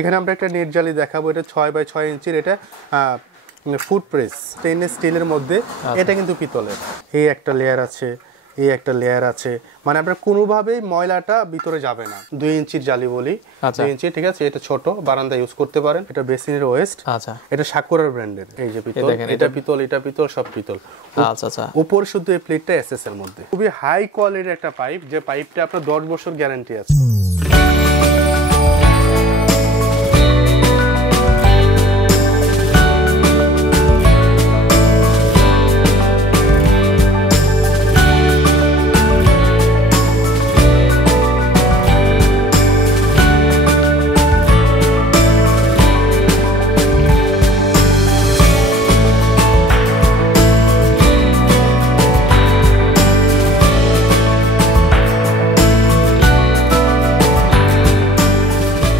এখানে আমরা একটা নেট জালি দেখাবো। এটা 6x6 ইঞ্চির, এটা ফুড প্রেস স্টেনলেস স্টিলের মধ্যে। এটা কিন্তু পিতলের। এই একটা লেয়ার আছে, এই একটা লেয়ার আছে, মানে আপনার কোনোভাবেই ময়লাটা ভিতরে যাবে না। 2 ইঞ্চির জালি বলি, 2 ইঞ্চি, ঠিক আছে। এটা ছোট, বারান্দা ইউজ করতে পারেন। এটা বেসিনের ওয়েস্ট। আচ্ছা, এটা সাকুরার ব্র্যান্ডের। এই যে পিতল, এটা পিতল, এটা পিতল, সব পিতল। আচ্ছা আচ্ছা। উপর শুধু এই প্লেটটা এসএস এর মধ্যে। খুবই হাই কোয়ালিটির একটা পাইপ, যে পাইপটা আপনার 10 বছর গ্যারান্টি আছে।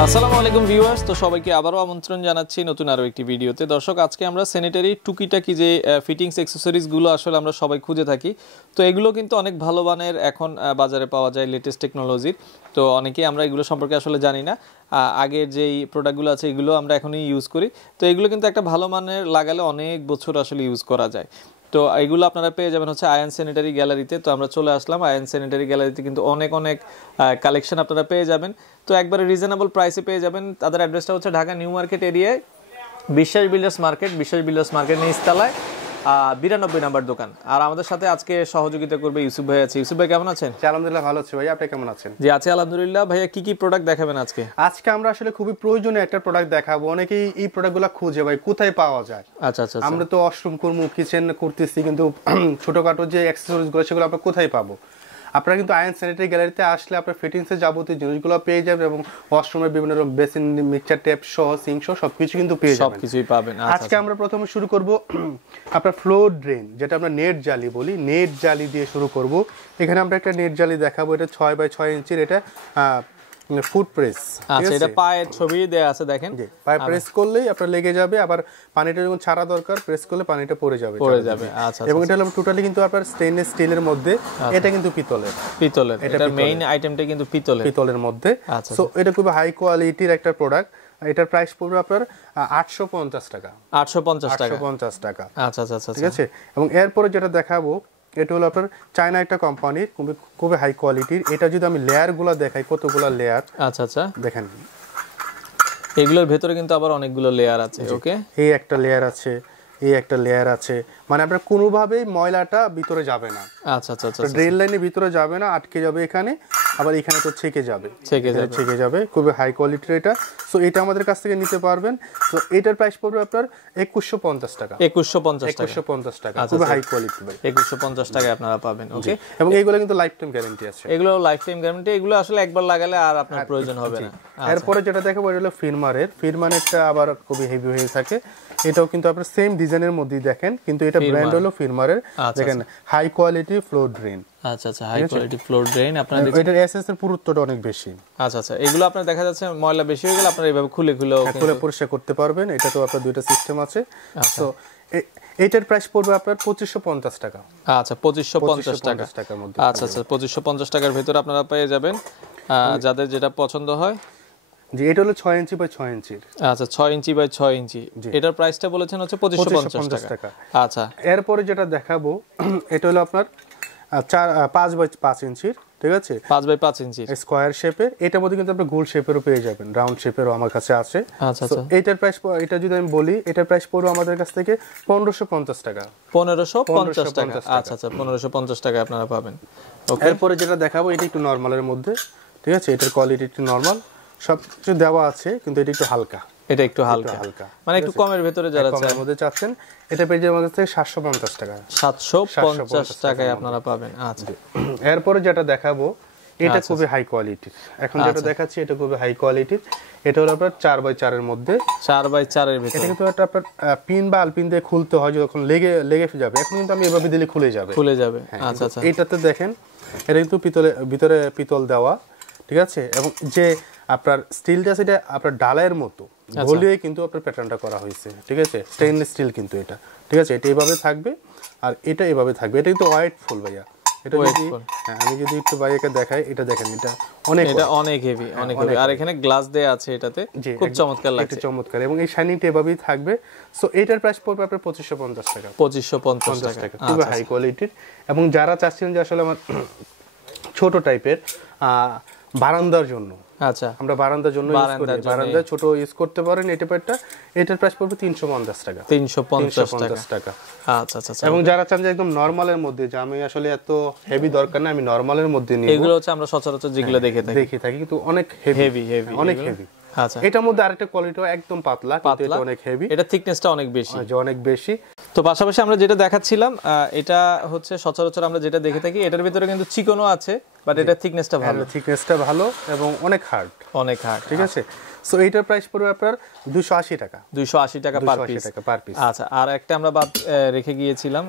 আসসালামু আলাইকুম ভিউয়ার্স, তো সবাইকে আবারও আমন্ত্রণ জানাচ্ছি নতুন আরও একটি ভিডিওতে। দর্শক, আজকে আমরা স্যানিটারি টুকিটাকি যে ফিটিংস অ্যাক্সেসরিজগুলো আসলে আমরা সবাই খুঁজে থাকি, তো এগুলো কিন্তু অনেক ভালো মানের এখন বাজারে পাওয়া যায়, লেটেস্ট টেকনোলজির। তো অনেকেই আমরা এগুলো সম্পর্কে আসলে জানি না। আগের যেই প্রোডাক্টগুলো আছে এগুলো আমরা এখনই ইউজ করি। তো এগুলো কিন্তু একটা ভালো মানের লাগালে অনেক বছর আসলে ইউজ করা যায়। তো এগুলো আপনারা পেয়ে যাবেন হচ্ছে আয়ান স্যানিটারি গ্যালারিতে। তো আমরা চলে আসলাম আয়ান স্যানিটারি গ্যালারিতে, কিন্তু অনেক কালেকশন আপনারা পেয়ে যাবেন। তো একবারে রিজনেবল প্রাইসে পেয়ে যাবেন। তাদের অ্যাড্রেসটা হচ্ছে ঢাকা নিউ মার্কেট এরিয়ায় বিশ্বাস বিল্ডার্স মার্কেট নিচতলায় 92 নাম্বার দোকান। আর আমাদের সাথে আজকে সহযোগিতা করবে ইউসুফ ভাই আছে। ইউসুফ ভাই কেমন আছেন? আলহামদুলিল্লাহ ভালো আছি ভাই, আপনি কেমন আছেন? জি আছি আলহামদুলিল্লাহ। ভাইয়া কি কি প্রোডাক্ট দেখাবেন আজকে? আজকে আমরা আসলে খুবই প্রয়োজনীয় একটা প্রোডাক্ট দেখাবো। অনেকেই এই প্রোডাক্টগুলো খুঁজে ভাই কোথায় পাওয়া যায়। আচ্ছা আচ্ছা। আমরা তো ওয়াশরুম করবো, কিচেন করতেছি, কিন্তু ছোটখাটো যে অ্যাক্সেসরিজগুলো সেগুলো আমরা কোথায় পাবো? আপনারা কিন্তু আয়ন স্যানিটারি গ্যালারিতে আসলে আপনার ফিটিংসের যাবতীয় জিনিসগুলো পেয়ে যাবেন, এবং ওয়াশরুমের বিভিন্ন রকম বেসিন, মিক্সচার টেপ সহ, সিঙ্ক সহ সবকিছু কিন্তু পেয়ে যাবেন, সবকিছুই পাবেন। আজকে আমরা প্রথমে শুরু করব আপনার ফ্লোর ড্রেন, যেটা আমরা নেট জালি বলি, নেট জালি দিয়ে শুরু করব। এখানে আমরা একটা নেট জালি দেখাবো। এটা 6x6 ইঞ্চির, এটা ফুড প্রেস। আচ্ছা, এটা পায়ের ছবি দেয়া আছে, দেখেন। পায়ে প্রেস করলেই আপনার লেগে যাবে, আবার পানিটা যখন ছাড়া দরকার প্রেস করলে পানিটা পড়ে যাবে। আচ্ছা, এবং এটা হলো টোটালি কিন্তু আপনার স্টেনলেস স্টিলের মধ্যে। এটা কিন্তু পিতলের। এটা মেইন আইটেমটা কিন্তু পিতলের মধ্যে। সো এটা খুব হাই কোয়ালিটির একটা প্রোডাক্ট। এটার প্রাইস পড়বে আপনার 850 টাকা। 850 টাকা। আচ্ছা আচ্ছা, ঠিক আছে। এবং এরপরে যেটা দেখাবো, এটা হলো আপনার চায়না একটা কোম্পানির, খুবই হাই কোয়ালিটির। এটা যদি আমি লেয়ারগুলো দেখাই, কতগুলো লেয়ার। আচ্ছা আচ্ছা, দেখেন এগুলোর ভেতরে কিন্তু আবার অনেকগুলো লেয়ার আছে। ওকে, এই একটা লেয়ার আছে, এই একটা লেয়ার আছে, মানে আপনার কোনোভাবেই ময়লাটা ভিতরে যাবে না। আচ্ছা আচ্ছা আচ্ছা, ড্রেন লাইনের ভিতরে যাবে না, আটকে যাবে এখানে, আবার এখানে তো ছেকে যাবে। খুবই হাই কোয়ালিটির এটা। সো এটা আমাদের কাছ থেকে নিতে পারবেন। তো এটার প্রাইস পড়বে আপনার 2150 টাকা। 2150 টাকা, খুবই হাই কোয়ালিটি ভাই। 2150 টাকায় আপনারা পাবেন। ওকে, এবং এইগুলো কিন্তু লাইফ টাইম গ্যারান্টি আছে। এগুলো লাইফ টাইম গ্যারান্টি, এগুলো আসলে একবার লাগালে আর আপনার প্রয়োজন হবে না। এরপরে যেটা দেখাবো, এটা হলো ফিরমানেরটা, আবার খুবই হেভি হয়ে থাকে। এটাও কিন্তু আপনার সেম ডিজাইনের মধ্যেই দেখেন, কিন্তু এটা ব্র্যান্ড হলো ফিরমারের। দেখেন হাই কোয়ালিটি ফ্লোর ড্রেন। আচ্ছা আচ্ছা, হাই কোয়ালিটি ফ্লোর ড্রেন। আপনারা দেখেন এটার এসএস এর পুরুত্বটা অনেক বেশি। আচ্ছা আচ্ছা, এগুলো আপনার দেখা যাচ্ছে ময়লা বেশি হয়ে গেলে আপনারা এইভাবে খুলে পরিষ্কার করতে পারবেন। এটা তো আপনার দুইটা সিস্টেম আছে। তো এটার প্রাইস পড়বে আপনার 2550 টাকা। আচ্ছা, 2550 টাকার মধ্যে। আচ্ছা আচ্ছা, 2550 টাকার ভিতরে আপনারা পেয়ে যাবেন, যাদের যেটা পছন্দ হয়। জি, এটা হলো 6 ইঞ্চি বাই 6 ইঞ্চির। আচ্ছা, 6 ইঞ্চি বাই 6 ইঞ্চি। এটার প্রাইসটা বলেছেন হচ্ছে 2550 টাকা। আচ্ছা, এরপরে যেটা দেখাবো, এটা হলো আপনার 5 বাই 5 ইঞ্চির। ঠিক আছে, 5 বাই 5 ইঞ্চি স্কয়ার শেপের। এটার মধ্যে কিন্তু আপনি গোল শেপেরও পেয়ে যাবেন, রাউন্ড শেপেরও আমার কাছে আছে। আচ্ছা আচ্ছা, এটার প্রাইস, এটা যদি আমি বলি, এটার প্রাইস পড়বে আমাদের কাছ থেকে 1550 টাকা। 1550 টাকা। আচ্ছা আচ্ছা, 1550 টাকা আপনারা পাবেন। ওকে, এরপরে যেটা দেখাবো, এটা একটু নরমালের মধ্যে। ঠিক আছে, এটার কোয়ালিটি একটু নরমাল, সবকিছু দেওয়া আছে, কিন্তু এটা একটু হালকা। এটা একটু হালকা, মানে একটু কমের ভিতরে যারা কমের মধ্যে চাচ্ছেন, এটা পেয়ে যাবে আমাদের থেকে 750 টাকা। 750 টাকায় আপনারা পাবেন। আচ্ছা, এরপরে যেটা দেখাবো, এটা খুবই হাই কোয়ালিটির। এখন যেটা দেখাচ্ছি, এটা খুবই হাই কোয়ালিটির। এটা হলো আপনার 4x4 এর মধ্যে। 4x4 এর ভিতরে। এটা কিন্তু আপনার পিন বা আলপিন দিয়ে খুলতে হয়, যখন লেগে যাবে। এখন কিন্তু আমি এভাবে দিলে খুলে যাবে। আচ্ছা আচ্ছা, এটাতে দেখেন, এটা কিন্তু ভিতরে পিতল দেওয়া। ঠিক আছে, এবং যে আপনার স্টিলটা, সেটা আপনার ডালায়ের মতো গলিয়ে কিন্তু আপনার প্যাটার্নটা করা হয়েছে। ঠিক আছে, স্টেইনলেস স্টিল কিন্তু এটা। ঠিক আছে, এটা এইভাবে থাকবে, আর এটা এইভাবে থাকবে। এটা কিন্তু হোয়াইট ফুল ভাইয়া। এটা যদি আমি যদি একটু বাইরে দেখাই, এটা দেখেন, এটা অনেক হেভি, অনেক হেভি। আর এখানে গ্লাস দেয়া আছে এটাতে, খুব চমৎকার লাগছে, এটা চমৎকার। এবং এই শাইনিংটা এভাবেই থাকবে। সো এটার প্রাইস পড়বে আপনার 2550 টাকা। 2550 টাকা, খুব হাই কোয়ালিটির। এবং যারা চাচ্ছেন যে আসলে আমার ছোট টাইপের বারান্দার জন্য, আচ্ছা, আমরা বারান্দার জন্য ইউজ করি, বারান্দায় ছোট ইউজ করতে পারেন। এটার প্রাইস পড়বে 350 টাকা। 350 টাকা। আচ্ছা আচ্ছা। এবং যারা চান যে একদম নরমালের মধ্যে, যে আমি আসলে এত হেভি দরকার না, আমি নরমালের মধ্যে নিব, এগুলো হচ্ছে আমরা সচরাচর যেগুলো দেখে থাকি, কিন্তু অনেক হেভি, অনেক হেভি। আচ্ছা, এটার মধ্যে আরেকটা কোয়ালিটিও একদম পাতলা, কিন্তু এটা অনেক হেভি, এটা থিকনেসটা অনেক বেশি, অনেক বেশি। তো পাশাপাশি আমরা যেটা দেখাচ্ছিলাম, এটা হচ্ছে সচরাচর আমরা যেটা দেখে থাকি, এটার ভিতরে কিন্তু চিকনও আছে, বাট এটা থিকনেসটা ভালো এবং অনেক হার্ড, ঠিক আছে। সো এইটার প্রাইস পড়বে আপনার 280 টাকা। 280 টাকা পার পিস। আচ্ছা, আর একটা আমরা বাদ রেখে গিয়েছিলাম।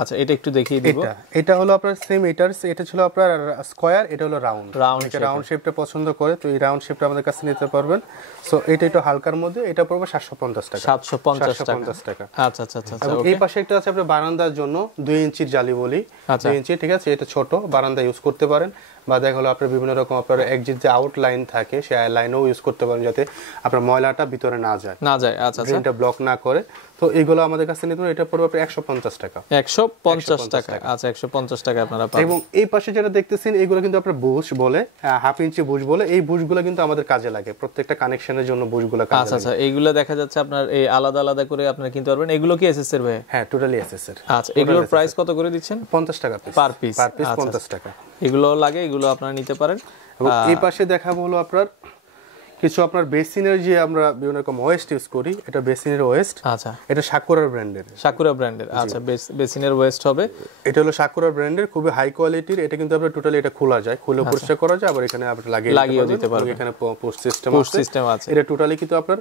আচ্ছা, এটা একটু দেখিয়ে দিব। এটা হলো আপনার সেম মিটারস, এটা ছিল আপনার স্কয়ার, এটা হলো রাউন্ড শেপটা পছন্দ করে, তো এই রাউন্ড শেপটা আমাদের কাছে নিতে পারবেন। সো এটা একটু হালকার মধ্যে, এটা পড়বে 750 টাকা। 750 টাকা। আচ্ছা আচ্ছা আচ্ছা। এবং এই পাশে একটা আছে আপনার বারান্দার জন্য 2 ইঞ্চির জালি বলি, 2 ইঞ্চি, ঠিক আছে। এটা ছোট বারান্দা ইউজ করতে পারেন, বা দেখা হলো আপনার বিভিন্ন রকম আপনার এক্সিট যে আউট লাইন থাকে, সেই লাইনও ইউজ করতে পারেন, যাতে আপনার ময়লাটা ভিতরে না যায়। আচ্ছা, ড্রেনটা ব্লক না করে। তো এগুলো আমাদের কাছে নিতে পারেন। এটা পড়বে আপনার 150 টাকা। 150 টাকা। আচ্ছা, 150 টাকা আপনারা পাবেন। এবং এই পাশে যেটা দেখতেছেন, এগুলো কিন্তু আপনার বুশ বলে, হাফ ইঞ্চি বুশ বলে। এই বুশগুলো কিন্তু আমাদের কাজে লাগে, প্রত্যেকটা কানেকশনের জন্য বুশগুলো কাজে লাগে। আচ্ছা, এইগুলো দেখা যাচ্ছে আপনার এই আলাদা আলাদা করে আপনারা কিনতে পারবেন। এগুলো কি এসএস এর ভাই? হ্যাঁ, টোটালি এসএস এর। আচ্ছা, এগুলোর প্রাইস কত করে দিচ্ছেন? 50 টাকা পার পিস। 50 টাকা। এগুলো লাগে, এগুলো আপনারা নিতে পারেন। এবং এই পাশে দেখাবো হলো আপনার কিছু আপনার বেসিনের, যে আমরা বিভিন্ন রকম ওয়েস্ট ইউজ করি, এটা বেসিনের ওয়েস্ট। আচ্ছা, এটা সাকুরা ব্র্যান্ডের। আচ্ছা, বেসিনের ওয়েস্ট হবে। এটা হলো সাকুরা ব্র্যান্ডের, খুবই হাই কোয়ালিটির। এটা কিন্তু আপনার টোটালি এটা খোলা যায়, খুলে পরিষ্কার করা যায়, আবার এখানে আপনি লাগিয়ে দিতে পারবেন। এখানে পোস্ট সিস্টেম আছে। এটা টোটালি কিন্তু আপনার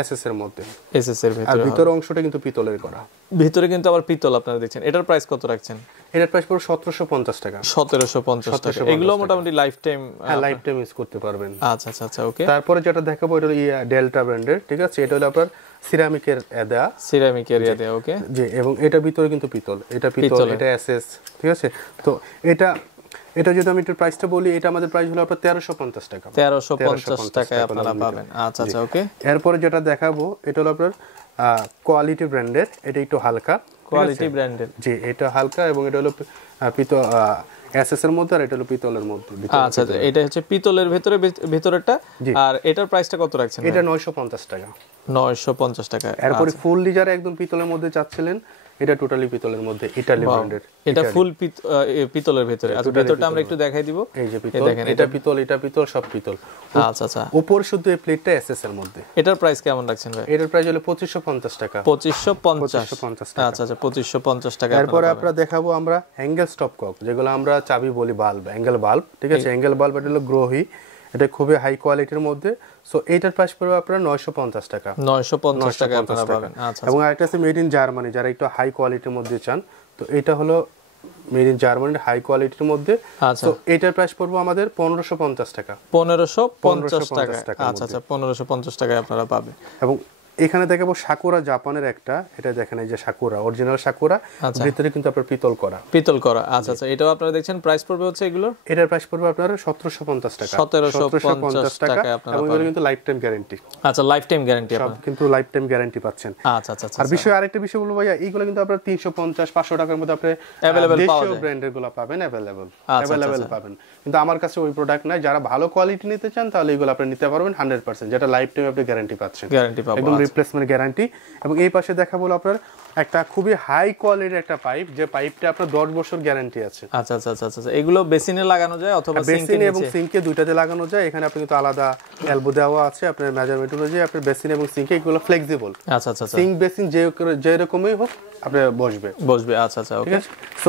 এসএস এর মধ্যে, এসএস এর ভিতরে। আর ভিতর অংশটা কিন্তু পিতলের করা, ভিতরে কিন্তু আবার পিতল আপনারা দেখছেন। এটার প্রাইস কত রাখছেন? এটার প্রাইস পুরো 1750 টাকা। 1750 টাকা। এগুলো মোটামুটি লাইফ টাইম ইউজ করতে পারবেন। আচ্ছা আচ্ছা আচ্ছা, ওকে। তারপরে যেটা দেখাবো, এটা হলো ডেল্টা ব্র্যান্ডের, ঠিক আছে। এটা হলো আপনার সিরামিকের দেয়া, ওকে জি। এবং এটা ভিতরে কিন্তু পিতল, এটা এসএস, ঠিক আছে। তো এটা যদি আমি একটু প্রাইসটা বলি, এটা আমাদের প্রাইস হলো আপনার 1350 টাকা। 1350 টাকায় আপনারা পাবেন। আচ্ছা আচ্ছা, ওকে। এরপরে যেটা দেখাবো, এটা হলো আপনার কোয়ালিটি ব্র্যান্ডের। এটা একটু হালকা, কোয়ালিটি ব্র্যান্ডের, জি। এটা হালকা, এবং এটা হলো পিতল এসএস এর মধ্যে, আর এটা হলো পিতলের মধ্যে। আচ্ছা, এটা হচ্ছে পিতলের ভেতরেরটা। আর এটার প্রাইসটা কত রাখছেন? এটা 950 টাকা। 950 টাকা। এরপরে ফুল ডিজারে একদম পিতলের মধ্যে চাচ্ছিলেন, এটা টোটালি পিতলের মধ্যে, ইতালি ব্র্যান্ডের। এটা ফুল পিতলের ভিতরে। আচ্ছা, ভিতরটা আমরা একটু দেখাই দিব। এই যে পিতল, এটা পিতল, সব পিতল। আচ্ছা আচ্ছা। উপর শুধু এই প্লেটটা এসএস এর মধ্যে। এটার প্রাইস কেমন রাখছেন ভাই? এটার প্রাইস হলো 2550 টাকা। 2550 টাকা। আচ্ছা আচ্ছা, 2550 টাকা। এরপর আপনারা দেখাবো আমরা অ্যাঙ্গেল স্টপ কক, যেগুলো আমরা চাবি বলি বাল্ব, অ্যাঙ্গেল বাল্ব, ঠিক আছে। অ্যাঙ্গেল বাল্ব এটা হলো গ্রোহি, এটা খুবই হাই কোয়ালিটির মধ্যে। সো এইটার প্রাইস পড়বে আপনার 950 টাকা। 950 টাকা আপনারা পাবেন। আচ্ছা। এবং আরেকটা আছে মেড ইন জার্মানি, যারা একটু হাই কোয়ালিটির মধ্যে চান, তো এটা হলো মেড ইন জার্মানির হাই কোয়ালিটির মধ্যে। তো এটার প্রাইস পড়বে আমাদের 1550 টাকা। 1550 টাকা। আচ্ছা আচ্ছা, 1550 টাকায় আপনারা পাবেন। এবং এখানে দেখাবো সাকুরা জাপানের একটা, এটা দেখেন, এই যে সাকুরা, অরিজিনাল সাকুরা, ভিতরে কিন্তু আপনার পিতল করা। আচ্ছা আচ্ছা, এটাও আপনারা দেখছেন। প্রাইস পড়বে হচ্ছে এগুলোর, এটার প্রাইস পড়বে আপনার 1750 টাকা। 1750 টাকা আপনারা এবং এগুলো কিন্তু লাইফ টাইম গ্যারান্টি। আচ্ছা, লাইফ টাইম গ্যারান্টি, সব কিন্তু লাইফ টাইম গ্যারান্টি পাচ্ছেন। আচ্ছা আচ্ছা। আর আরেকটা বিষয় বলবো ভাইয়া, এইগুলো কিন্তু আপনারা 350-500 টাকার মধ্যে আপনি দেশীয় ব্র্যান্ডের গুলো পাবেন, अवेलेबल পাবেন। কিন্তু আমার কাছে ওই প্রোডাক্ট নাই। যারা ভালো কোয়ালিটি নিতে চান, তাহলে এগুলো আপনি নিতে পারবেন 100%, যেটা লাইফ টাইম আপনি গ্যারান্টি পাচ্ছেন, একদম রিপ্লেসমেন্ট গ্যারান্টি। এবং এই পাশে দেখাবো আপনার একটা খুবই হাই কোয়ালিটির একটা পাইপ, যে পাইপটা আপনার 10 বছর গ্যারান্টি আছে। আচ্ছা আচ্ছা আচ্ছা। এগুলো বেসিনে লাগানো যায় অথবা বেসিনে এবং সিঙ্কে দুইটাতে লাগানো যায়। এখানে আপনি কিন্তু আলাদা এলবো দেওয়া আছে, আপনার মেজারমেন্ট অনুযায়ী আপনার বেসিন এবং সিঙ্কে এগুলো ফ্লেক্সিবল। আচ্ছা আচ্ছা। সিঙ্ক বেসিন যে রকমই হোক আপনি বসবে। আচ্ছা আচ্ছা, ওকে। সো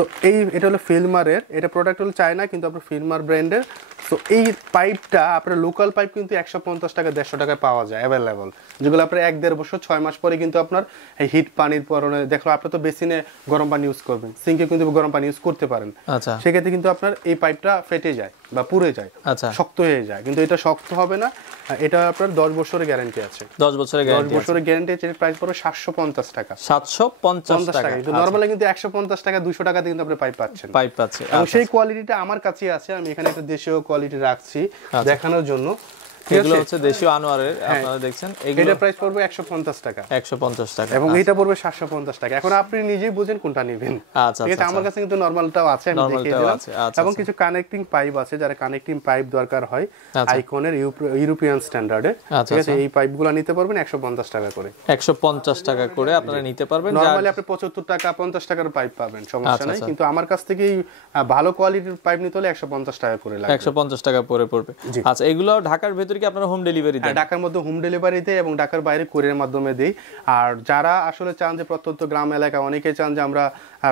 এটা হলো ফিল্মারের, এটা প্রোডাক্ট হলো চায়না, কিন্তু আপনার ফিল্মার ব্র্যান্ডের। সো এই পাইপটা আপনার লোকাল পাইপ কিন্তু 150 টাকা 150 টাকায় পাওয়া যায়, অ্যাভেলেবল, যেগুলো আপনার 1-1.5 বছর 6 মাস পরে কিন্তু আপনার এই হিট পানির পরনে দেখলো, আপনি তো বেসিনে গরম পানি ইউজ করবেন, সিঙ্কে কিন্তু গরম পানি ইউজ করতে পারেন। আচ্ছা, সেক্ষেত্রে কিন্তু আপনার এই পাইপটা ফেটে যায়। বা পুড়ে যায়, আচ্ছা শক্ত হয়ে যায়, কিন্তু এটা শক্ত হবে না। এটা আপনার 10 বছরের গ্যারান্টি আছে। 10 বছরের 10 গ্যারান্টি আছে। বছরের গ্যারান্টি আছে। এর প্রাইস পড়বে 750 টাকা। 750 টাকা। কিন্তু নরমালি কিন্তু 150 টাকা 200 টাকাতে কিন্তু আপনি পাইপ পাচ্ছেন। পাইপ পাচ্ছে। এবং সেই কোয়ালিটিটা আমার কাছে আছে। আমি এখানে একটা দেশীয় কোয়ালিটি রাখছি দেখানোর জন্য। এগুলো হচ্ছে দেশীয় আনোয়ারের, আপনারা দেখছেন এগুলো। এটা প্রাইস পড়বে 150 টাকা। 150 টাকা। এবং এটা পড়বে 750 টাকা। এখন আপনি নিজেই বুঝেন কোনটা নেবেন। আচ্ছা ঠিক আছে, আমার কাছে কিন্তু নরমালটাও আছে, আমি দেখিয়ে দিলাম। এবং কিছু কানেক্টিং পাইপ আছে, যারা কানেক্টিং পাইপ দরকার হয় আইকনের ইউরোপিয়ান স্ট্যান্ডার্ডে, ঠিক আছে, এই পাইপগুলো নিতে পারবেন 150 টাকা করে। 150 টাকা করে আপনারা নিতে পারবেন। নরমালি আপনি 75 টাকা 50 টাকার পাইপ পাবেন, সমস্যা নাই। কিন্তু আমার কাছ থেকে ভালো কোয়ালিটির পাইপ নিতে হলে 150 টাকা করে লাগবে। 150 টাকা পরে পড়বে। আচ্ছা, এগুলো ঢাকার ভেতরে কি আপনারা হোম ডেলিভারি দেন? ঢাকার মধ্যে হোম ডেলিভারি দেই এবং ঢাকার বাইরে কুরিয়ারের মাধ্যমে দেই। আর যারা আসলে চান যে প্রত্যন্ত গ্রাম এলাকা, অনেকে চান যে আমরা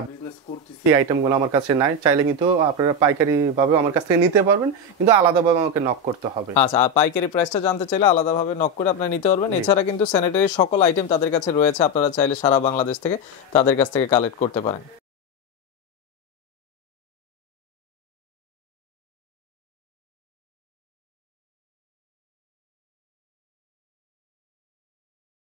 বিজনেস করতেছি, আইটেমগুলো আমার কাছে নাই, চাইলে কিন্তু আপনারা পাইকারি ভাবে আমার কাছ থেকে নিতে পারবেন, কিন্তু আলাদাভাবে আমাকে নক করতে হবে। আচ্ছা, আর পাইকারি প্রাইসটা জানতে চাইলে আলাদাভাবে নক করে আপনারা নিতে পারবেন। এছাড়া কিন্তু স্যানিটারি সকল আইটেম তাদের কাছে রয়েছে, আপনারা চাইলে সারা বাংলাদেশ থেকে তাদের কাছ থেকে কালেক্ট করতে পারেন।